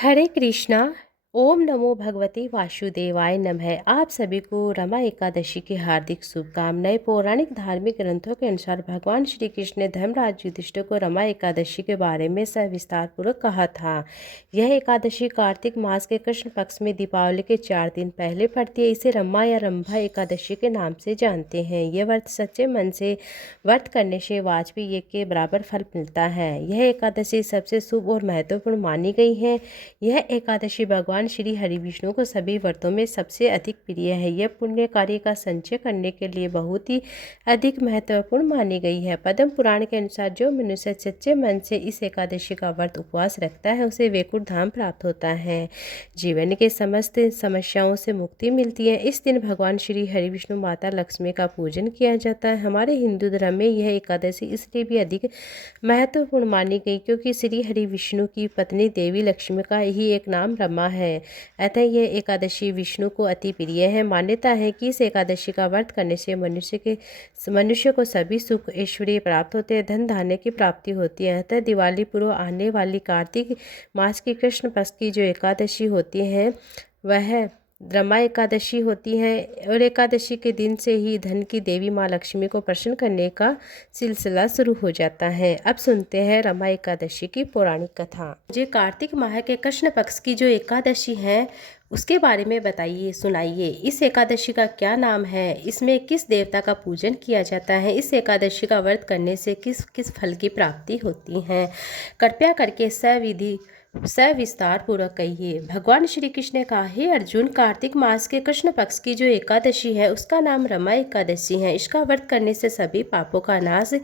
हरे कृष्णा। ओम नमो भगवते वासुदेवाय नमः। आप सभी को रमा एकादशी की हार्दिक शुभकामनाएं। पौराणिक धार्मिक ग्रंथों के अनुसार भगवान श्री कृष्ण ने धर्मराज युधिष्ठिर को रमा एकादशी के बारे में सविस्तार पूर्वक कहा था। यह एकादशी कार्तिक मास के कृष्ण पक्ष में दीपावली के 4 दिन पहले पड़ती है। इसे रमा या रंभा एकादशी के नाम से जानते हैं। यह व्रत सच्चे मन से व्रत करने से वाजपेयी यज्ञ के बराबर फल मिलता है। यह एकादशी सबसे शुभ और महत्वपूर्ण मानी गई है। यह एकादशी भगवान श्री हरि विष्णु को सभी व्रतों में सबसे अधिक प्रिय है। यह पुण्य कार्य का संचय करने के लिए बहुत ही अधिक महत्वपूर्ण मानी गई है। पद्म पुराण के अनुसार जो मनुष्य सच्चे मन से इस एकादशी का व्रत उपवास रखता है उसे वैकुंठ धाम प्राप्त होता है। जीवन के समस्त समस्याओं से मुक्ति मिलती है। इस दिन भगवान श्री हरि विष्णु माता लक्ष्मी का पूजन किया जाता है। हमारे हिंदू धर्म में यह एकादशी इसलिए भी अधिक महत्वपूर्ण मानी गई क्योंकि श्री हरि विष्णु की पत्नी देवी लक्ष्मी का ही एक नाम रमा है। अतः यह एकादशी विष्णु को अति प्रिय है। मान्यता है कि इस एकादशी का व्रत करने से मनुष्य को सभी सुख ऐश्वर्य प्राप्त होते हैं, धन धान्य की प्राप्ति होती है। अतः दिवाली पूर्व आने वाली कार्तिक मास की कृष्ण पक्ष की जो एकादशी होती है वह रमा एकादशी होती है और एकादशी के दिन से ही धन की देवी माँ लक्ष्मी को प्रसन्न करने का सिलसिला शुरू हो जाता है। अब सुनते हैं रमा एकादशी की पौराणिक कथा। मुझे कार्तिक माह के कृष्ण पक्ष की जो एकादशी है उसके बारे में बताइए, सुनाइए। इस एकादशी का क्या नाम है? इसमें किस देवता का पूजन किया जाता है? इस एकादशी का व्रत करने से किस किस फल की प्राप्ति होती है? कृपया करके सविस्तार पूर्वक कहिए। भगवान श्री कृष्ण ने कहा, हे अर्जुन, कार्तिक मास के कृष्ण पक्ष की जो एकादशी है उसका नाम रमा एकादशी है। इसका व्रत करने से सभी पापों का नाश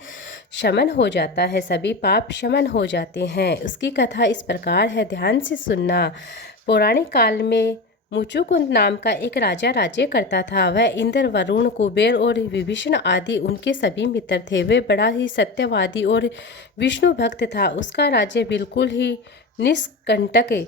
शमन हो जाता है, सभी पाप शमन हो जाते हैं। उसकी कथा इस प्रकार है, ध्यान से सुनना। पौराणिक काल में मुचुकुंद नाम का एक राजा राज्य करता था। वह इंद्र, वरुण, कुबेर और विभीषण आदि उनके सभी मित्र थे। वे बड़ा ही सत्यवादी और विष्णु भक्त था। उसका राज्य बिल्कुल ही निष्कंटक।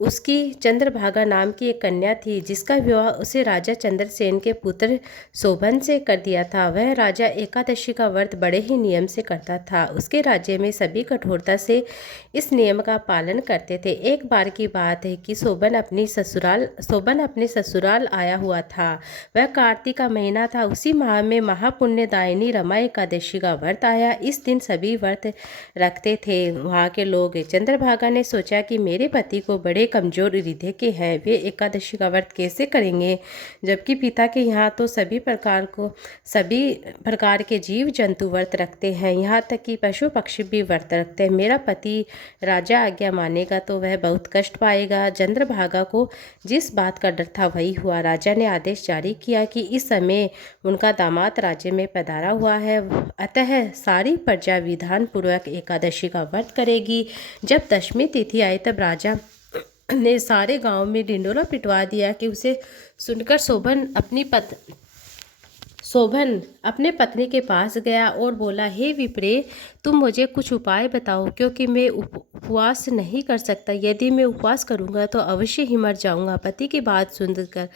उसकी चंद्रभागा नाम की एक कन्या थी जिसका विवाह उसे राजा चंद्रसेन के पुत्र शोभन से कर दिया था। वह राजा एकादशी का व्रत बड़े ही नियम से करता था। उसके राज्य में सभी कठोरता से इस नियम का पालन करते थे। एक बार की बात है कि शोभन अपने ससुराल आया हुआ था। वह कार्तिक का महीना था। उसी माह में महापुण्यदायिनी रमा एकादशी का व्रत आया। इस दिन सभी व्रत रखते थे वहाँ के लोग। चंद्रभागा ने सोचा कि मेरे पति को बड़े कमजोर हृदय के हैं, वे एकादशी का व्रत कैसे करेंगे, जबकि पिता के यहाँ तो सभी प्रकार के जीव जंतु व्रत रखते हैं, यहाँ तक कि पशु पक्षी भी व्रत रखते हैं। मेरा पति राजा आज्ञा मानेगा तो वह बहुत कष्ट पाएगा। चंद्रभागा को जिस बात का डर था वही हुआ। राजा ने आदेश जारी किया कि इस समय उनका दामाद राज्य में पधारा हुआ है, अतः सारी प्रजा विधान पूर्वक एकादशी का व्रत करेगी। जब दशमी तिथि आई तब राजा ने सारे गांव में ढिंडोरा पिटवा दिया कि उसे सुनकर शोभन अपने पत्नी के पास गया और बोला, हे विप्रे, तुम मुझे कुछ उपाय बताओ क्योंकि मैं उपवास नहीं कर सकता। यदि मैं उपवास करूंगा तो अवश्य ही मर जाऊंगा। पति की बात सुनकर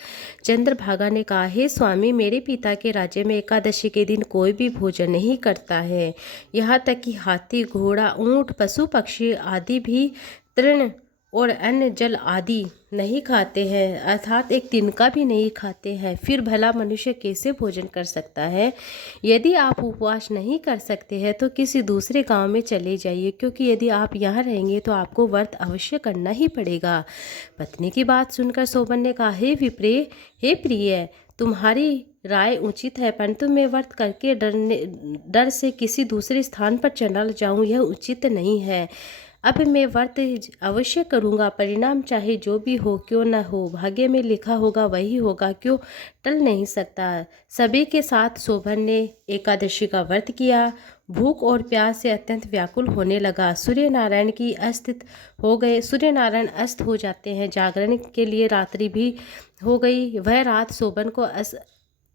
चंद्रभागा ने कहा, हे स्वामी, मेरे पिता के राज्य में एकादशी के दिन कोई भी भोजन नहीं करता है। यहाँ तक कि हाथी, घोड़ा, ऊंट, पशु पक्षी आदि भी तृण और अन्न जल आदि नहीं खाते हैं, अर्थात एक तिनका भी नहीं खाते हैं। फिर भला मनुष्य कैसे भोजन कर सकता है? यदि आप उपवास नहीं कर सकते हैं तो किसी दूसरे गांव में चले जाइए, क्योंकि यदि आप यहाँ रहेंगे तो आपको व्रत अवश्य करना ही पड़ेगा। पत्नी की बात सुनकर शोभन ने कहा, हे विप्रे, हे प्रिय, तुम्हारी राय उचित है, परंतु मैं व्रत करके डर से किसी दूसरे स्थान पर चला जाऊं, यह उचित नहीं है। अब मैं व्रत अवश्य करूँगा, परिणाम चाहे जो भी हो, क्यों न हो, भाग्य में लिखा होगा वही होगा, क्यों टल नहीं सकता। सभी के साथ शोभन ने एकादशी का व्रत किया। भूख और प्यास से अत्यंत व्याकुल होने लगा। सूर्य नारायण अस्त हो जाते हैं। जागरण के लिए रात्रि भी हो गई। वह रात शोभन को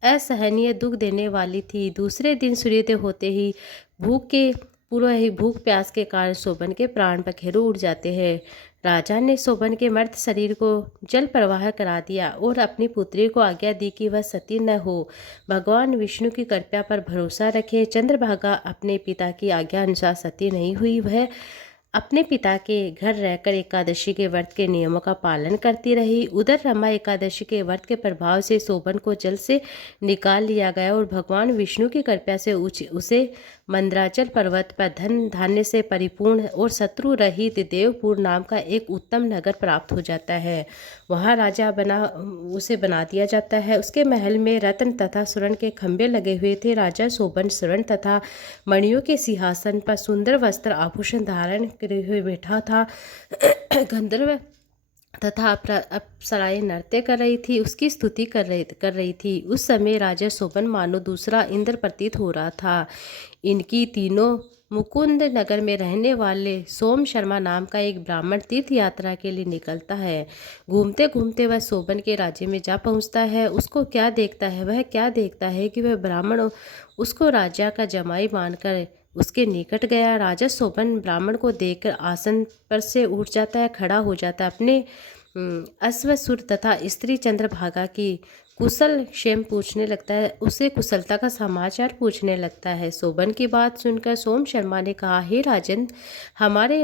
असहनीय दुख देने वाली थी। दूसरे दिन सूर्योदय होते ही भूख प्यास के कारण शोभन के प्राण पखेरु उड़ जाते हैं। राजा ने शोभन के मर्त शरीर को जल प्रवाह करा दिया और अपनी पुत्री को आज्ञा दी कि वह सती न हो। भगवान विष्णु की कृपा पर भरोसा रखे। चंद्रभागा अपने पिता की आज्ञा अनुसार सती नहीं हुई। वह अपने पिता के घर रहकर एकादशी के व्रत के नियमों का पालन करती रही। उधर रमा एकादशी के व्रत के प्रभाव से शोभन को जल से निकाल लिया गया और भगवान विष्णु की कृपा से उसे मंदराचल पर्वत पर धन धान्य से परिपूर्ण और शत्रु रहित देवपुर नाम का एक उत्तम नगर प्राप्त हो जाता है। वहाँ राजा उसे बना दिया जाता है। उसके महल में रत्न तथा स्वर्ण के खंभे लगे हुए थे। राजा शोभन स्वर्ण तथा मणियों के सिंहासन पर सुंदर वस्त्र आभूषण धारण करे हुए बैठा था। गंधर्व तथा अप्सराएं नृत्य कर रही थी, उसकी स्तुति कर रही थी। उस समय राजा शोभन मानो दूसरा इंद्र प्रतीत हो रहा था। इनकी तीनों मुकुंद नगर में रहने वाले सोम शर्मा नाम का एक ब्राह्मण तीर्थ यात्रा के लिए निकलता है। घूमते घूमते वह शोभन के राज्य में जा पहुंचता है। उसको क्या देखता है, वह क्या देखता है कि वह ब्राह्मण उसको राजा का जमाई मानकर उसके निकट गया। राजा शोभन ब्राह्मण को देखकर आसन पर से उठ जाता है, खड़ा हो जाता है। अपने अश्वसुर तथा स्त्री चंद्रभागा की कुशल क्षेम पूछने लगता है, उसे कुशलता का समाचार पूछने लगता है। शोभन की बात सुनकर सोम शर्मा ने कहा, हे राजन, हमारे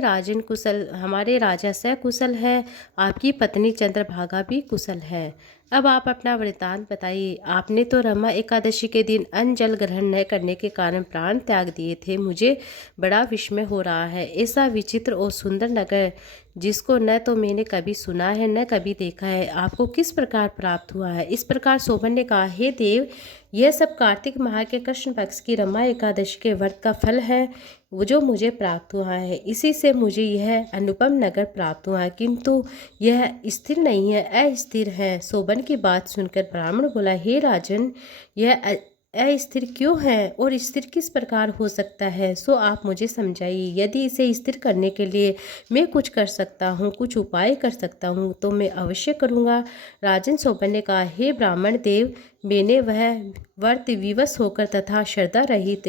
राजा सकुशल है, आपकी पत्नी चंद्रभागा भी कुशल है। अब आप अपना वृतांत बताइए। आपने तो रमा एकादशी के दिन अन्न जल ग्रहण न करने के कारण प्राण त्याग दिए थे। मुझे बड़ा विस्मय हो रहा है। ऐसा विचित्र और सुंदर नगर जिसको न तो मैंने कभी सुना है न कभी देखा है, आपको किस प्रकार प्राप्त हुआ है। इस प्रकार शोभन ने कहा, हे देव, यह सब कार्तिक माह के कृष्ण पक्ष की रमा एकादशी के व्रत का फल है, वो जो मुझे प्राप्त हुआ है। इसी से मुझे यह अनुपम नगर प्राप्त हुआ है, किंतु यह स्थिर नहीं है, अस्थिर है। शोभन की बात सुनकर ब्राह्मण बोला, हे राजन, यह अस्थिर क्यों है और स्थिर किस प्रकार हो सकता है, सो आप मुझे समझाइए। यदि इसे स्थिर करने के लिए मैं कुछ कर सकता हूँ, कुछ उपाय कर सकता हूँ, तो मैं अवश्य करूँगा। राजन शोभन ने कहा, हे ब्राह्मण देव, मैंने वह व्रत विवश होकर तथा श्रद्धा रहित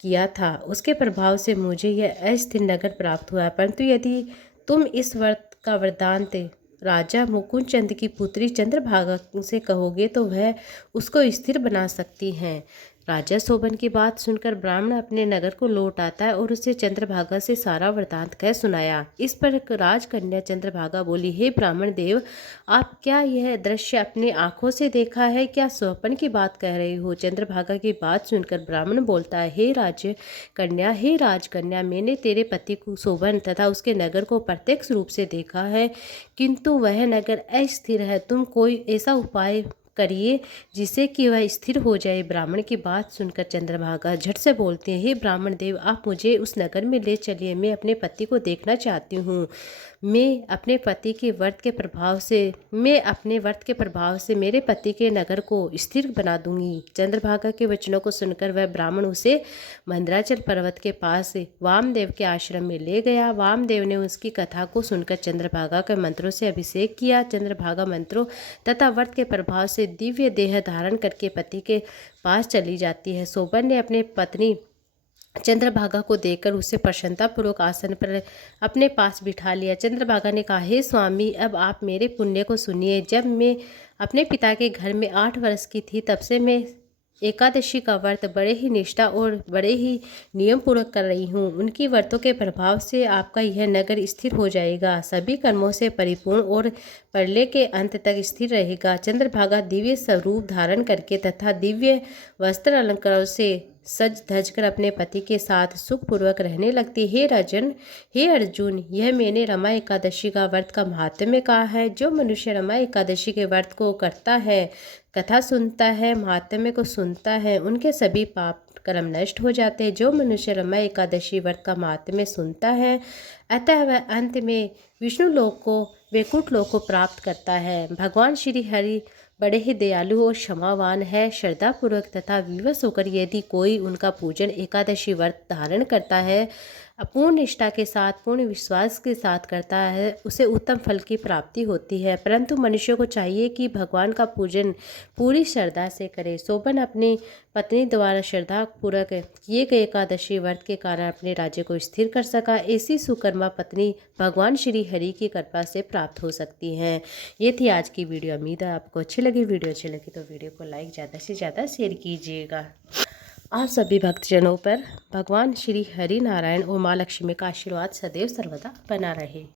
किया था, उसके प्रभाव से मुझे यह अस्थिर नगर प्राप्त हुआ। परंतु यदि तुम इस व्रत का वरदान राजा मुकुंद चंद की पुत्री चंद्रभागा से कहोगे तो वह उसको स्थिर बना सकती हैं। राजा शोभन की बात सुनकर ब्राह्मण अपने नगर को लौट आता है और उसे चंद्रभागा से सारा वृतांत कह सुनाया। इस पर राजकन्या चंद्रभागा बोली, हे ब्राह्मण देव, आप क्या यह दृश्य अपने आंखों से देखा है, क्या स्वप्न की बात कह रहे हो। चंद्रभागा की बात सुनकर ब्राह्मण बोलता है, हे राजकन्या, मैंने तेरे पति को शोभन तथा उसके नगर को प्रत्यक्ष रूप से देखा है, किंतु वह नगर अस्थिर है। तुम कोई ऐसा उपाय करिए जिससे कि वह स्थिर हो जाए। ब्राह्मण की बात सुनकर चंद्रभागा झट से बोलते हैं, हे ब्राह्मण देव, आप मुझे उस नगर में ले चलिए, मैं अपने पति को देखना चाहती हूँ। मैं अपने व्रत के प्रभाव से मेरे पति के नगर को स्थिर बना दूंगी। चंद्रभागा के वचनों को सुनकर वह ब्राह्मण उसे मंदराचल पर्वत के पास वामदेव के आश्रम में ले गया। वामदेव ने उसकी कथा को सुनकर चंद्रभागा के मंत्रों से अभिषेक किया। चंद्रभागा मंत्रों तथा व्रत के प्रभाव से दिव्य देह धारण करके पति के पास चली जाती है। शोभन ने अपने पत्नी चंद्रभागा को देखकर उसे प्रसन्नतापूर्वक आसन पर अपने पास बिठा लिया। चंद्रभागा ने कहा, हे स्वामी, अब आप मेरे पुण्य को सुनिए। जब मैं अपने पिता के घर में 8 वर्ष की थी, तब से मैं एकादशी का व्रत बड़े ही निष्ठा और बड़े ही नियम पूर्वक कर रही हूँ। उनकी व्रतों के प्रभाव से आपका यह नगर स्थिर हो जाएगा, सभी कर्मों से परिपूर्ण और प्रलय के अंत तक स्थिर रहेगा। चंद्रभागा दिव्य स्वरूप धारण करके तथा दिव्य वस्त्र अलंकारों से सज धज कर अपने पति के साथ सुखपूर्वक रहने लगती। हे अर्जुन, यह मैंने रमा एकादशी का व्रत का महात्म्य कहा है। जो मनुष्य रमा एकादशी के व्रत को करता है, कथा सुनता है, महात्म्य को सुनता है, उनके सभी पाप कर्म नष्ट हो जाते हैं। जो मनुष्य रमा एकादशी व्रत का महात्म्य सुनता है, अतः वह अंत में विष्णु लोक को, वैकुंठ लोक को प्राप्त करता है। भगवान श्री हरि बड़े ही दयालु और क्षमावान है। श्रद्धापूर्वक तथा विवश होकर यदि कोई उनका पूजन एकादशी व्रत धारण करता है, पूर्ण निष्ठा के साथ, पूर्ण विश्वास के साथ करता है, उसे उत्तम फल की प्राप्ति होती है। परंतु मनुष्य को चाहिए कि भगवान का पूजन पूरी श्रद्धा से करे। शोभन अपनी पत्नी द्वारा श्रद्धापूर्वक किए गए एकादशी व्रत के कारण अपने राज्य को स्थिर कर सका। ऐसी सुकर्मा पत्नी भगवान श्री हरि की कृपा से प्राप्त हो सकती हैं। ये थी आज की वीडियो। उम्मीद है आपको अच्छी लगी। वीडियो अच्छी लगी तो वीडियो को लाइक ज़्यादा से ज़्यादा शेयर कीजिएगा। आप सभी भक्तजनों पर भगवान श्री हरि नारायण और माँ लक्ष्मी का आशीर्वाद सदैव सर्वदा बना रहे।